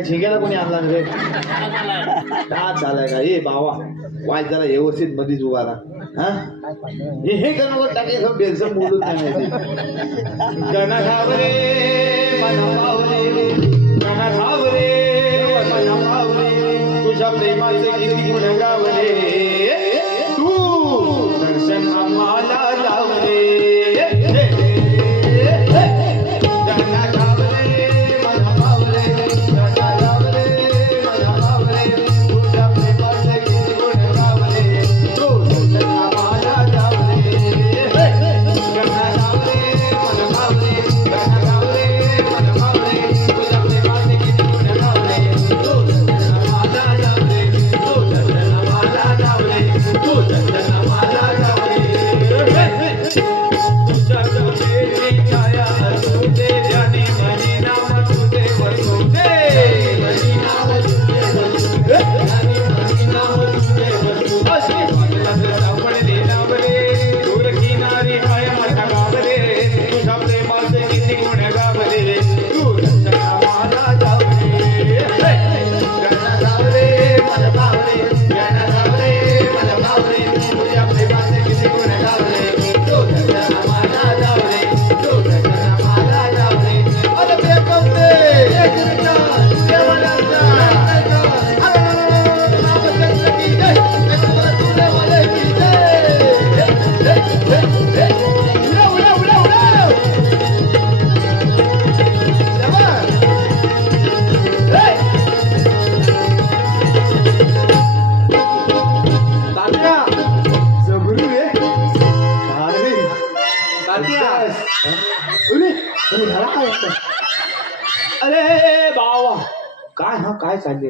काय झिंग्याला कोणी आणला रे? का चालाय का? ए बावा वाय जरा व्यवस्थित मधीच उभा राहा. हा? हे हे करणं टाके बेलसम बोलून नाही माहिती गण घावरे गण घावरे तुझ्या प्रेमाचे किती गुण गावले तू दर्शन आम्हाला लावले अरे बावा काय हा काय चाललेलं?